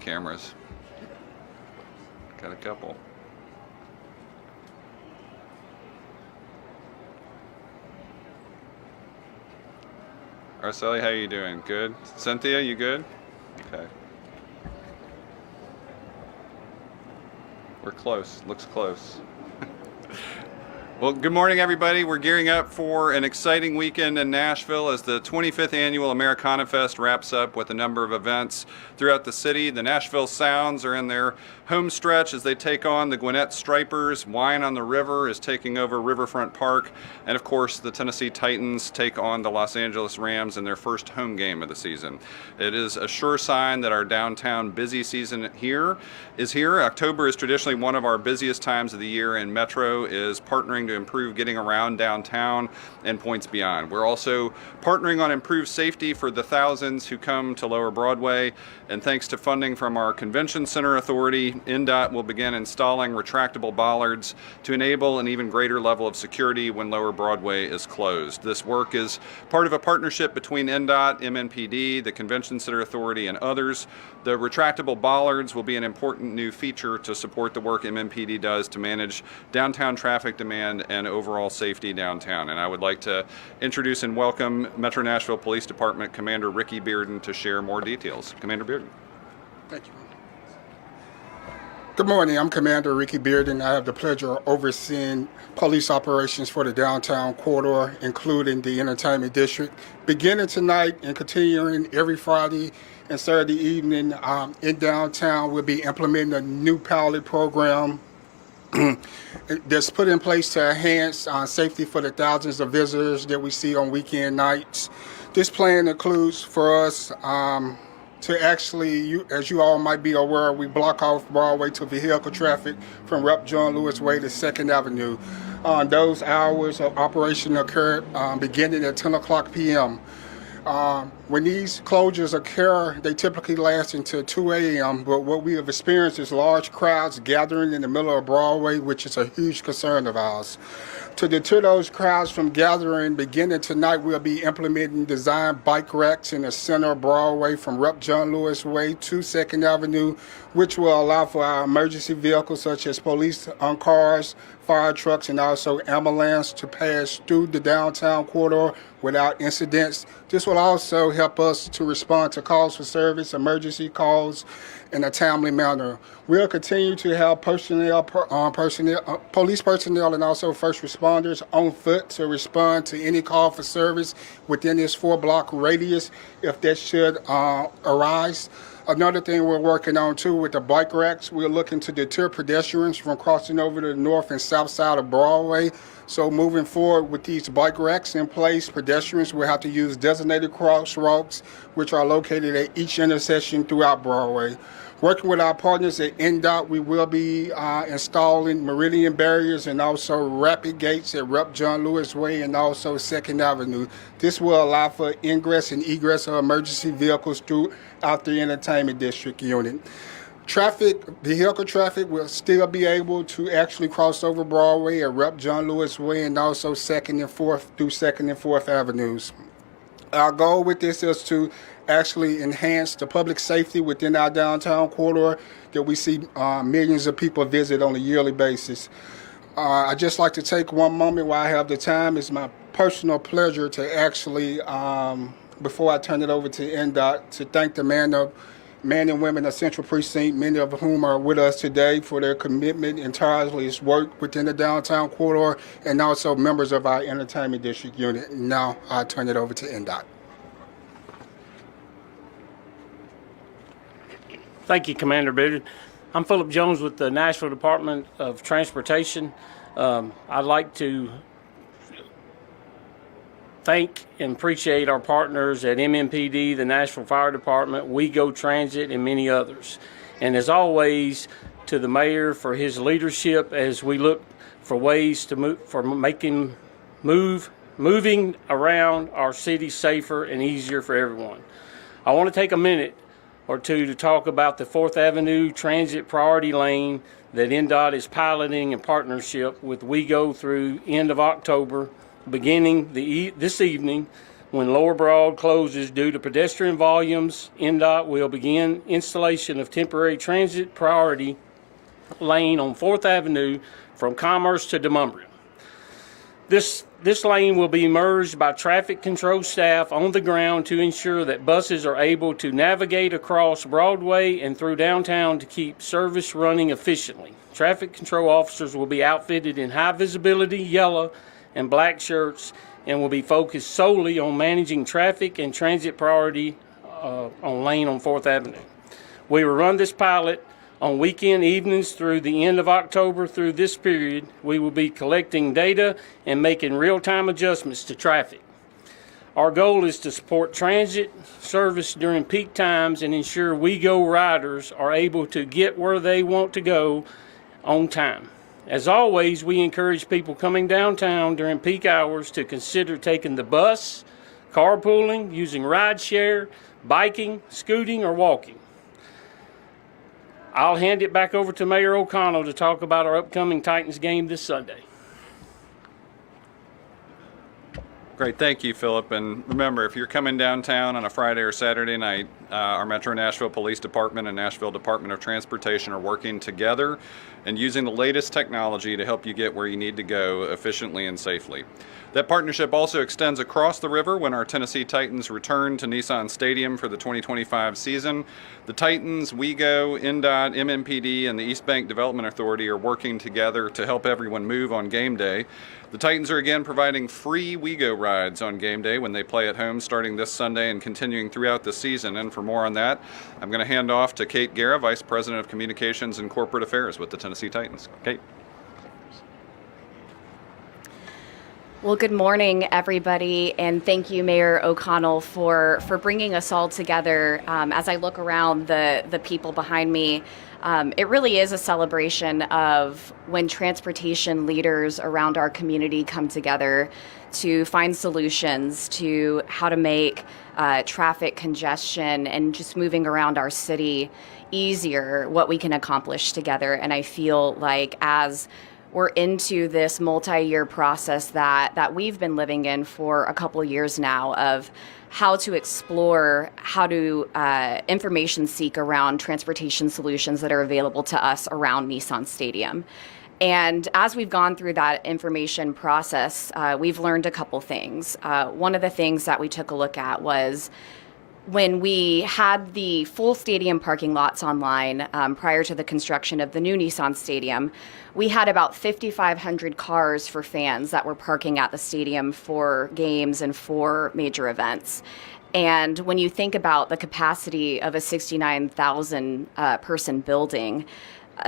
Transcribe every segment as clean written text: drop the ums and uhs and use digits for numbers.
cameras. Got a couple. Araceli, how you doing? Good. Cynthia, you good? Okay. We're close. Looks close. Well, good morning, everybody. We're gearing up for an exciting weekend in Nashville as the 25th annual Americana Fest wraps up with a number of events throughout the city. The Nashville Sounds are in their home stretch as they take on the Gwinnett Stripers. Wine on the River is taking over Riverfront Park. And of course, the Tennessee Titans take on the Los Angeles Rams in their first home game of the season. It is a sure sign that our downtown busy season is here. October is traditionally one of our busiest times of the year, and Metro is partnering to improve getting around downtown and points beyond. We're also partnering on improved safety for the thousands who come to Lower Broadway, and thanks to funding from our Convention Center Authority, NDOT will begin installing retractable bollards to enable an even greater level of security when Lower Broadway is closed. This work is part of a partnership between NDOT, MNPD, the Convention Center Authority, and others. The retractable bollards will be an important new feature to support the work MNPD does to manage downtown traffic demand and overall safety downtown. And I would like to introduce and welcome Metro Nashville Police Department Commander Ricky Bearden to share more details. Commander Bearden. Thank you. Good morning, I'm Commander Ricky Bearden. I have the pleasure of overseeing police operations for the downtown corridor, including the entertainment district. Beginning tonight and continuing every Friday and Saturday evening in downtown, we'll be implementing a new pilot program that's put in place to enhance safety for the thousands of visitors that we see on weekend nights. This plan includes for us to actually, as you all might be aware, we block off Broadway to vehicle traffic from Rep. John Lewis Way to 2nd Avenue. Those hours of operation occur beginning at 10 o'clock p.m. When these closures occur, they typically last until 2 a.m., but what we have experienced is large crowds gathering in the middle of Broadway, which is a huge concern of ours. To deter those crowds from gathering, beginning tonight, we'll be implementing design bike racks in the center of Broadway from Rep. John Lewis Way to 2nd Avenue, which will allow for our emergency vehicles such as police cars, fire trucks, and also ambulance to pass through the downtown corridor without incidents. This will also help us to respond to calls for service, emergency calls, in a timely manner. We'll continue to have police personnel, and also first responders on foot to respond to any call for service within this 4-block radius if that should arise. Another thing we're working on too with the bike racks, we're looking to deter pedestrians from crossing over to the north and south side of Broadway. So moving forward with these bike racks in place, pedestrians will have to use designated crosswalks, which are located at each intersection throughout Broadway. Working with our partners at NDOT, we will be installing meridian barriers and also rapid gates at Rep. John Lewis Way and also 2nd Avenue. This will allow for ingress and egress of emergency vehicles throughout the entertainment district unit. Vehicle traffic will still be able to actually cross over Broadway at Rep. John Lewis Way and also 2nd and 4th through 2nd and 4th Avenues. Our goal with this is to actually enhance the public safety within our downtown corridor that we see millions of people visit on a yearly basis. I'd just like to take one moment while I have the time. It's my personal pleasure to actually, before I turn it over to NDOT, to thank the men and women of Central Precinct, many of whom are with us today, for their commitment and tireless work within the downtown corridor, and also members of our entertainment district unit. Now I turn it over to NDOT. Thank you, Commander Bearden. I'm Philip Jones with the Nashville Department of Transportation. I'd like to thank and appreciate our partners at MNPD, the Nashville Fire Department, We Go Transit, and many others. And as always, to the mayor for his leadership as we look for ways to moving around our city safer and easier for everyone. I want to take a minute or two to talk about the 4th Avenue Transit Priority Lane that NDOT is piloting in partnership with We Go through end of October, beginning this evening. When Lower Broad closes due to pedestrian volumes, NDOT will begin installation of temporary transit priority lane on 4th Avenue from Commerce to Demonbreun. This lane will be merged by traffic control staff on the ground to ensure that buses are able to navigate across Broadway and through downtown to keep service running efficiently. Traffic control officers will be outfitted in high visibility yellow and black shirts and will be focused solely on managing traffic and transit priority on lane on 4th Avenue. We will run this pilot on weekend evenings through the end of October. Through this period, we will be collecting data and making real-time adjustments to traffic. Our goal is to support transit service during peak times and ensure WeGo riders are able to get where they want to go on time. As always, we encourage people coming downtown during peak hours to consider taking the bus, carpooling, using rideshare, biking, scooting, or walking. I'll hand it back over to Mayor O'Connell to talk about our upcoming Titans game this Sunday. Great, thank you, Philip. And remember, if you're coming downtown on a Friday or Saturday night, our Metro Nashville Police Department and Nashville Department of Transportation are working together and using the latest technology to help you get where you need to go efficiently and safely. That partnership also extends across the river when our Tennessee Titans return to Nissan Stadium for the 2025 season. The Titans, WeGo, NDOT, MMPD, and the East Bank Development Authority are working together to help everyone move on game day. The Titans are again providing free WeGo rides on game day when they play at home starting this Sunday and continuing throughout the season. And for more on that, I'm going to hand off to Kate Guerra, Vice President of Communications and Corporate Affairs with the Tennessee Titans. Kate. Well, good morning, everybody, and thank you, Mayor O'Connell, for bringing us all together. As I look around the people behind me, it really is a celebration of when transportation leaders around our community come together to find solutions to how to make traffic congestion and just moving around our city easier, what we can accomplish together. And I feel like as we're into this multi-year process that we've been living in for a couple years now of how to explore, how to information seek around transportation solutions that are available to us around Nissan Stadium. And as we've gone through that information process, we've learned a couple things. One of the things that we took a look at was when we had the full stadium parking lots online prior to the construction of the new Nissan Stadium, we had about 5,500 cars for fans that were parking at the stadium for games and for major events. And when you think about the capacity of a 69,000 person building,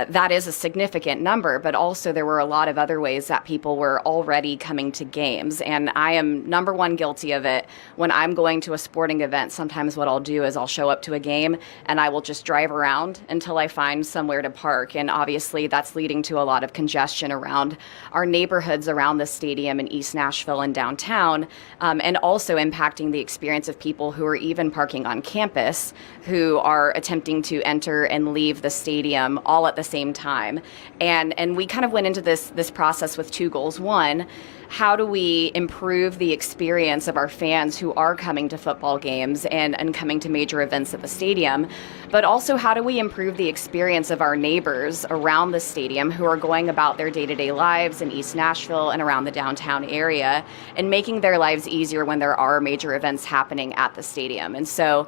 that is a significant number, but also there were a lot of other ways that people were already coming to games. And I am number one guilty of it. When I'm going to a sporting event, sometimes what I'll do is I'll show up to a game and I will just drive around until I find somewhere to park. And obviously that's leading to a lot of congestion around our neighborhoods around the stadium in East Nashville and downtown, and also impacting the experience of people who are even parking on campus who are attempting to enter and leave the stadium all at the same time. And we kind of went into this process with two goals. One, how do we improve the experience of our fans who are coming to football games and coming to major events at the stadium? But also, how do we improve the experience of our neighbors around the stadium who are going about their day-to-day lives in East Nashville and around the downtown area and making their lives easier when there are major events happening at the stadium? And so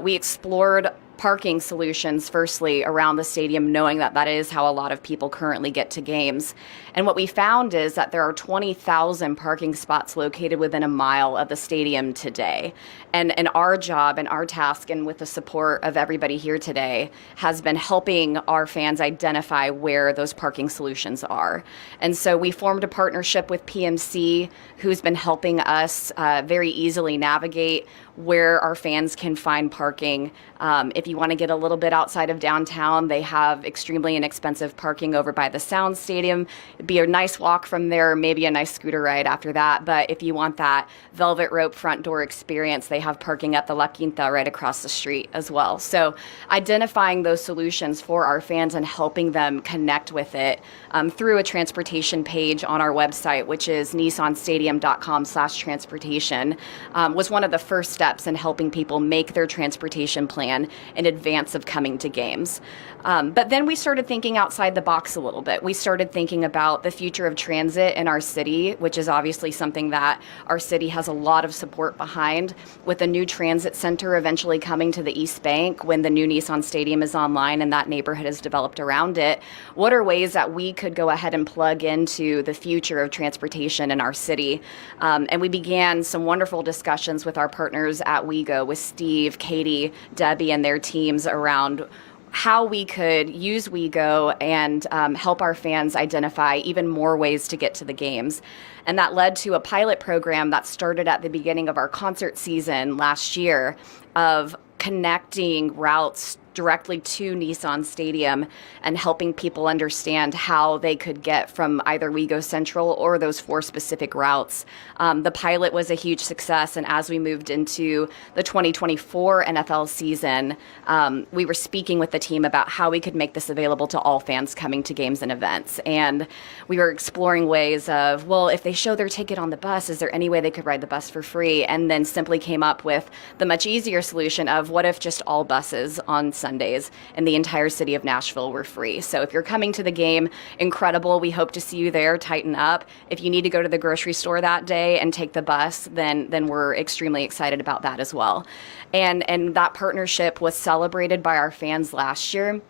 we explored parking solutions firstly around the stadium, knowing that that is how a lot of people currently get to games. And what we found is that there are 20,000 parking spots located within a mile of the stadium today. And our job and our task, and with the support of everybody here today, has been helping our fans identify where those parking solutions are. And so we formed a partnership with PMC, who's been helping us very easily navigate where our fans can find parking. If you want to get a little bit outside of downtown, they have extremely inexpensive parking over by the Sound Stadium. It'd be a nice walk from there, maybe a nice scooter ride after that. But if you want that velvet rope front door experience, they have parking at the La Quinta right across the street as well. So identifying those solutions for our fans and helping them connect with it through a transportation page on our website, which is nissanstadium.com/transportation, was one of the first steps in helping people make their transportation plan in advance of coming to games. But then we started thinking outside the box a little bit. We started thinking about the future of transit in our city, which is obviously something that our city has a lot of support behind, with a new transit center eventually coming to the East Bank when the new Nissan Stadium is online and that neighborhood has developed around it. What are ways that we could go ahead and plug into the future of transportation in our city? And we began some wonderful discussions with our partners at WeGo, with Steve, Katie, Debbie, and their teams around how we could use WeGo and help our fans identify even more ways to get to the games. And that led to a pilot program that started at the beginning of our concert season last year of connecting routes directly to Nissan Stadium and helping people understand how they could get from either WeGo Central or those 4 specific routes. The pilot was a huge success, and as we moved into the 2024 NFL season, we were speaking with the team about how we could make this available to all fans coming to games and events. And we were exploring ways of, well, if they show their ticket on the bus, is there any way they could ride the bus for free? And then simply came up with the much easier solution of, what if just all buses on Sundays in the entire city of Nashville were free? So if you're coming to the game, incredible. We hope to see you there. Tighten up. If you need to go to the grocery store that day and take the bus, then we're extremely excited about that as well. And that partnership was celebrated by our fans last year.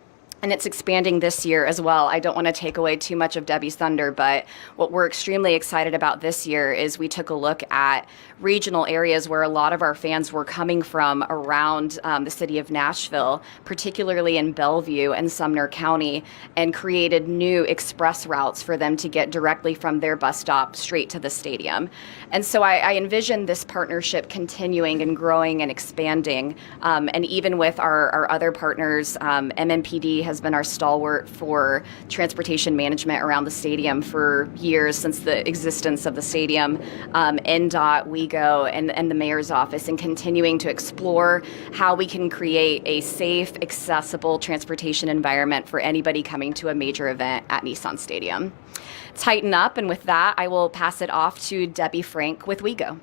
And it's expanding this year as well. I don't want to take away too much of Debbie's thunder, but what we're extremely excited about this year is we took a look at regional areas where a lot of our fans were coming from around the city of Nashville, particularly in Bellevue and Sumner County, and created new express routes for them to get directly from their bus stop straight to the stadium. And so I envision this partnership continuing and growing and expanding. And even with our other partners, MMPD has been our stalwart for transportation management around the stadium for years, since the existence of the stadium, NDOT, WeGo, and the mayor's office, and continuing to explore how we can create a safe, accessible transportation environment for anybody coming to a major event at Nissan Stadium. Tighten up, and with that, I will pass it off to Debbie Frank with WeGo.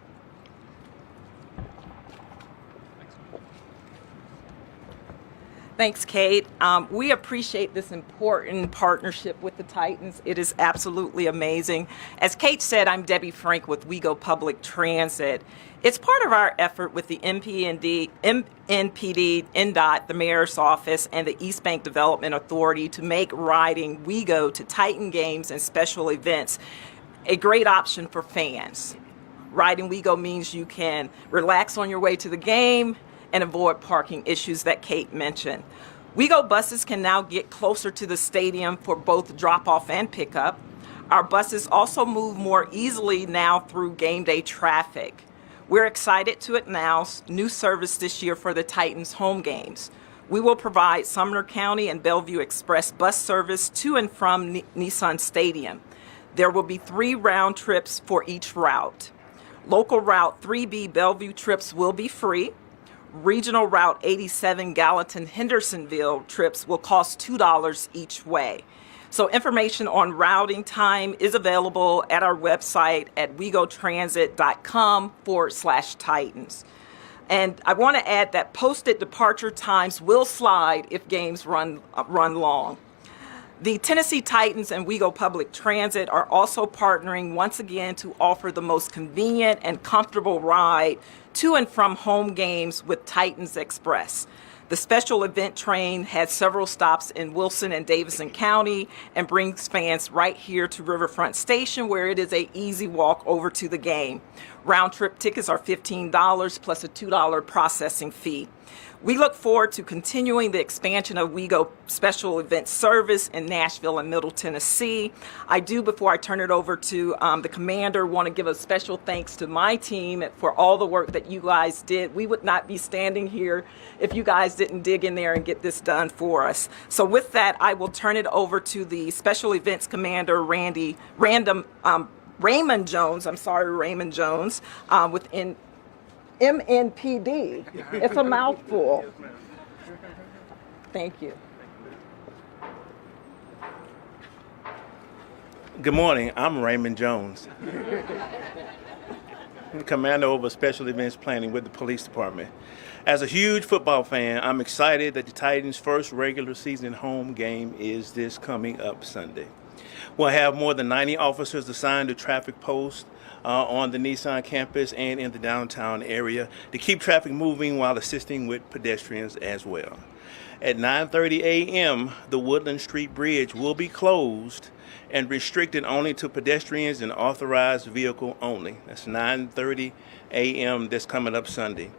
Thanks, Kate. We appreciate this important partnership with the Titans. It is absolutely amazing. As Kate said, I'm Debbie Frank with WeGo Public Transit. It's part of our effort with the MPD, NDOT, the Mayor's Office, and the East Bank Development Authority to make riding WeGo to Titan games and special events a great option for fans. Riding WeGo means you can relax on your way to the game and avoid parking issues that Kate mentioned. WeGo buses can now get closer to the stadium for both drop-off and pickup. Our buses also move more easily now through game day traffic. We're excited to announce new service this year for the Titans home games. We will provide Sumner County and Bellevue Express bus service to and from Nissan Stadium. There will be 3 round trips for each route. Local Route 3B Bellevue trips will be free. Regional Route 87 Gallatin-Hendersonville trips will cost $2 each way. So information on routing time is available at our website at wegotransit.com/Titans. And I want to add that posted departure times will slide if games run long. The Tennessee Titans and WeGo Public Transit are also partnering once again to offer the most convenient and comfortable ride to and from home games with Titans Express. The special event train has several stops in Wilson and Davidson County and brings fans right here to Riverfront Station, where it is an easy walk over to the game. Round trip tickets are $15 plus a $2 processing fee. We look forward to continuing the expansion of WeGo special event service in Nashville and Middle Tennessee. I do, before I turn it over to the commander, want to give a special thanks to my team for all the work that you guys did. We would not be standing here if you guys didn't dig in there and get this done for us. So with that, I will turn it over to the special events commander, Raymond Jones, within MNPD. It's a mouthful. Thank you. Good morning. I'm Raymond Jones, Commander over Special Events Planning with the Police Department. As a huge football fan, I'm excited that the Titans' first regular season home game is this coming up Sunday. We'll have more than 90 officers assigned to traffic posts on the Nissan campus and in the downtown area to keep traffic moving while assisting with pedestrians as well. At 9:30 a.m., the Woodland Street Bridge will be closed and restricted only to pedestrians and authorized vehicle only. That's 9:30 a.m. this coming up Sunday.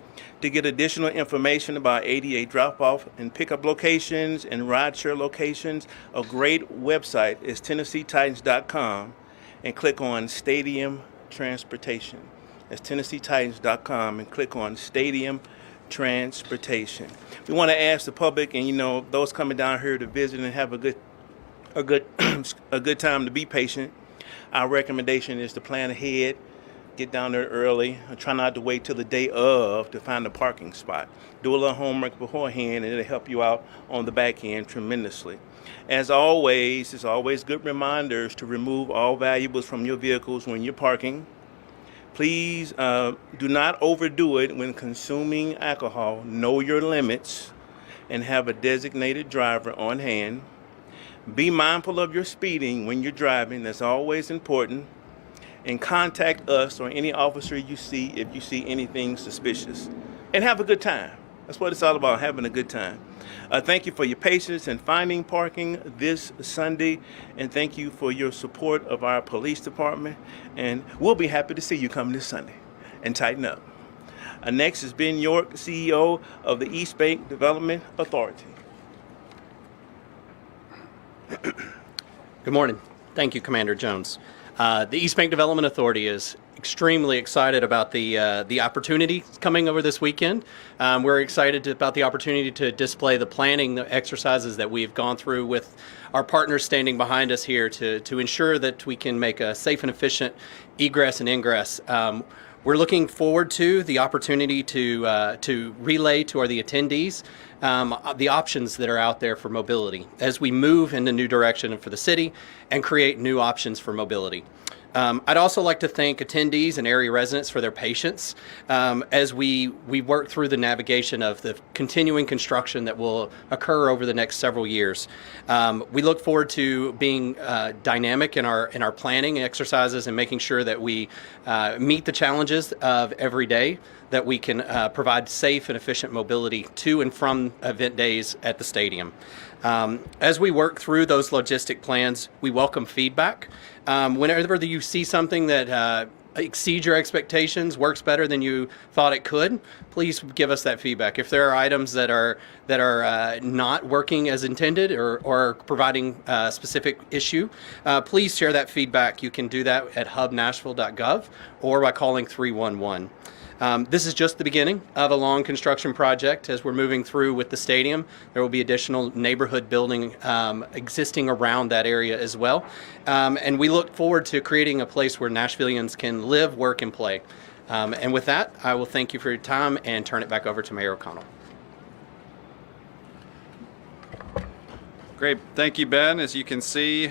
To get additional information about ADA drop-off and pickup locations and rideshare locations, a great website is TennesseeTitans.com and click on Stadium Transportation. That's TennesseeTitans.com and click on Stadium Transportation. We want to ask the public and those coming down here to visit and have a good time to be patient. Our recommendation is to plan ahead, get down there early, and try not to wait till the day of to find a parking spot. Do a little homework beforehand and it'll help you out on the back end tremendously. As always, it's always good reminders to remove all valuables from your vehicles when you're parking. Please do not overdo it when consuming alcohol. Know your limits and have a designated driver on hand. Be mindful of your speeding when you're driving. That's always important. And contact us or any officer you see if you see anything suspicious. And have a good time. That's what it's all about, having a good time. Thank you for your patience in finding parking this Sunday, and thank you for your support of our police department. And we'll be happy to see you come this Sunday and tighten up. Next is Ben York, CEO of the East Bank Development Authority. Good morning. Thank you, Commander Jones. The East Bank Development Authority is extremely excited about the opportunity coming over this weekend. We're excited about the opportunity to display the planning exercises that we've gone through with our partners standing behind us here to ensure that we can make a safe and efficient egress and ingress. We're looking forward to the opportunity to relay to the attendees the options that are out there for mobility as we move in a new direction for the city and create new options for mobility. I'd also like to thank attendees and area residents for their patience as we work through the navigation of the continuing construction that will occur over the next several years. We look forward to being dynamic in our planning exercises and making sure that we meet the challenges of every day, that we can provide safe and efficient mobility to and from event days at the stadium. As we work through those logistic plans, we welcome feedback. Whenever you see something that exceeds your expectations, works better than you thought it could, please give us that feedback. If there are items that are not working as intended or providing a specific issue, please share that feedback. You can do that at hubnashville.gov or by calling 311. This is just the beginning of a long construction project. As we're moving through with the stadium, there will be additional neighborhood building existing around that area as well. And we look forward to creating a place where Nashvillians can live, work, and play. And with that, I will thank you for your time and turn it back over to Mayor O'Connell. Great. Thank you, Ben. As you can see,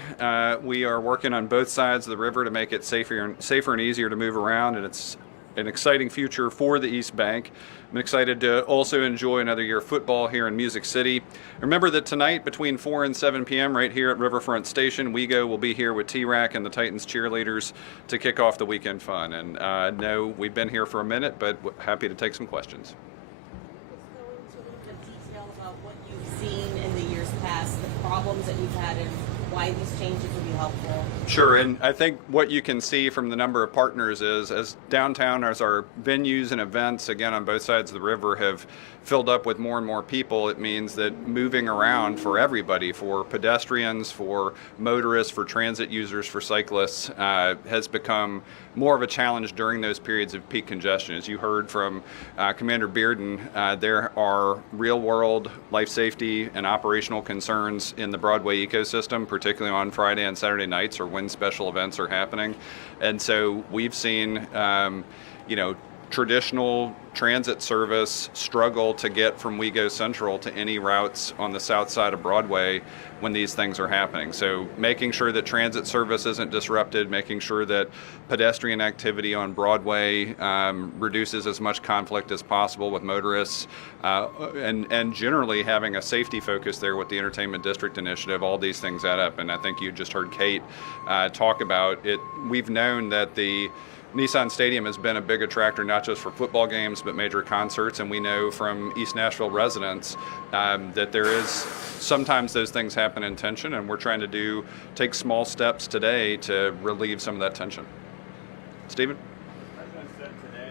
we are working on both sides of the river to make it safer and easier to move around, and it's an exciting future for the East Bank. I'm excited to also enjoy another year of football here in Music City. Remember that tonight between 4 and 7 p.m. right here at Riverfront Station, WeGo will be here with T-Rack and the Titans cheerleaders to kick off the weekend fun. And I know we've been here for a minute, but happy to take some questions. Let's go into a little bit of detail about what you've seen in the years past, the problems that you've had, and why these changes would be helpful. Sure, and I think what you can see from the number of partners is as downtown, as our venues and events, again on both sides of the river, have filled up with more and more people, it means that moving around for everybody, for pedestrians, for motorists, for transit users, for cyclists, has become more of a challenge during those periods of peak congestion. As you heard from Commander Bearden, there are real-world life safety and operational concerns in the Broadway ecosystem, particularly on Friday and Saturday nights or when special events are happening. And so we've seen, traditional transit service struggle to get from WeGo Central to any routes on the south side of Broadway when these things are happening. So making sure that transit service isn't disrupted, making sure that pedestrian activity on Broadway reduces as much conflict as possible with motorists, and generally having a safety focus there with the Entertainment District Initiative. All these things add up, and I think you just heard Kate talk about it. We've known that the Nissan Stadium has been a big attractor, not just for football games, but major concerts. And we know from East Nashville residents that there is sometimes those things happen in tension, and we're trying to take small steps today to relieve some of that tension. Stephen? The President said today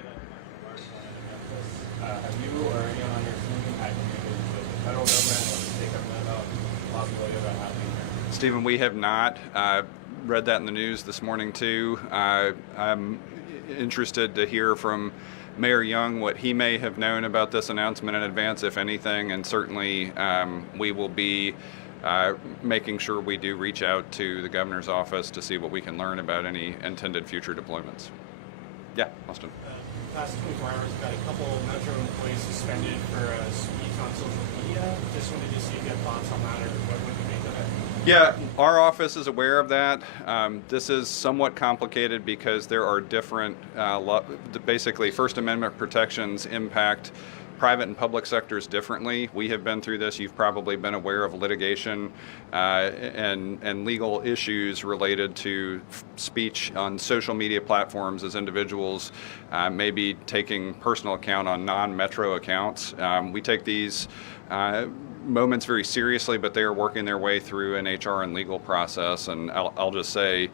that have you or anyone on your team had communications with the federal government or the state government about the possibility of that happening here? Stephen, we have not. Read that in the news this morning too. I'm interested to hear from Mayor Young what he may have known about this announcement in advance, if anything, and certainly we will be making sure we do reach out to the governor's office to see what we can learn about any intended future deployments. Yeah, Austin. Last 24 hours, we've got a couple Metro employees suspended for a speech on social media. Just wanted to see if you had thoughts on that or what you make of it. Yeah, our office is aware of that. This is somewhat complicated because there are different, basically First Amendment protections impact private and public sectors differently. We have been through this. You've probably been aware of litigation and legal issues related to speech on social media platforms as individuals maybe taking personal account on non-Metro accounts. We take these moments very seriously, but they are working their way through an HR and legal process. And I'll just say,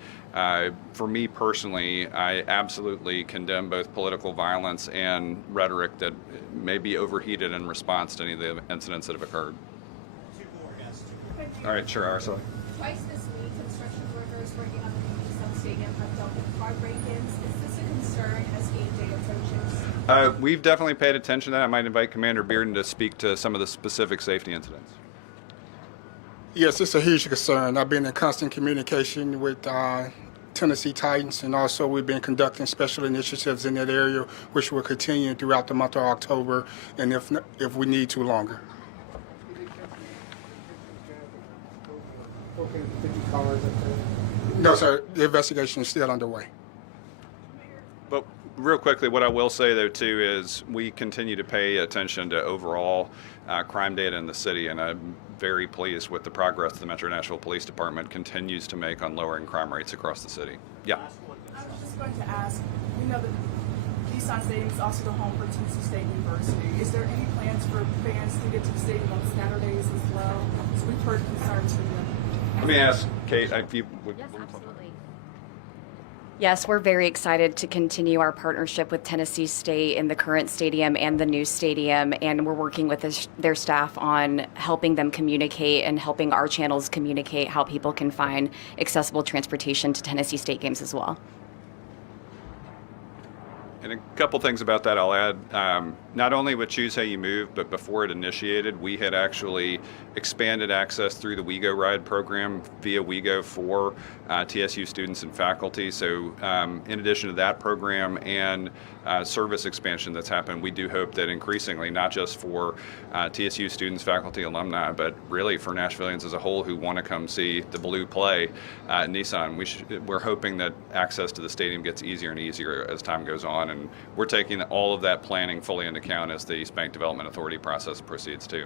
for me personally, I absolutely condemn both political violence and rhetoric that may be overheated in response to any of the incidents that have occurred. Two more, yes. All right, sure, Ursula. Twice this week, construction workers working on the Davidson Stadium have dealt with car break-ins. Is this a concern as game day approaches? We've definitely paid attention to that. I might invite Commander Bearden to speak to some of the specific safety incidents. Yes, it's a huge concern. I've been in constant communication with Tennessee Titans, and also we've been conducting special initiatives in that area, which will continue throughout the month of October, and if we need to, longer. No, sir. The investigation is still underway. But real quickly, what I will say, though, too, is we continue to pay attention to overall crime data in the city, and I'm very pleased with the progress the Metro Nashville Police Department continues to make on lowering crime rates across the city. Yeah. I was just going to ask, we know that Nissan Stadium is also the home for Tennessee State University. Is there any plans for fans to get to the stadium on Saturdays as well? So we've heard concerns from them. Let me ask Kate if you would. Yes, absolutely. Yes, we're very excited to continue our partnership with Tennessee State in the current stadium and the new stadium, and we're working with their staff on helping them communicate and helping our channels communicate how people can find accessible transportation to Tennessee State games as well. And a couple things about that I'll add. Not only with Choose How You Move, but before it initiated, we had actually expanded access through the WeGo Ride program via WeGo for TSU students and faculty. So in addition to that program and service expansion that's happened, we do hope that increasingly, not just for TSU students, faculty, alumni, but really for Nashvillians as a whole who want to come see the Blue play at Nissan, we're hoping that access to the stadium gets easier and easier as time goes on. And we're taking all of that planning fully into account as the East Bank Development Authority process proceeds too.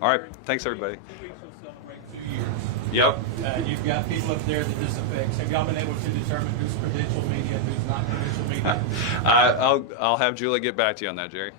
All right, thanks everybody. 2 weeks will celebrate 2 years. Yep. You've got people up there that this affects. Have y'all been able to determine who's credential media and who's not credential media? I'll have Julie get back to you on that, Jerry.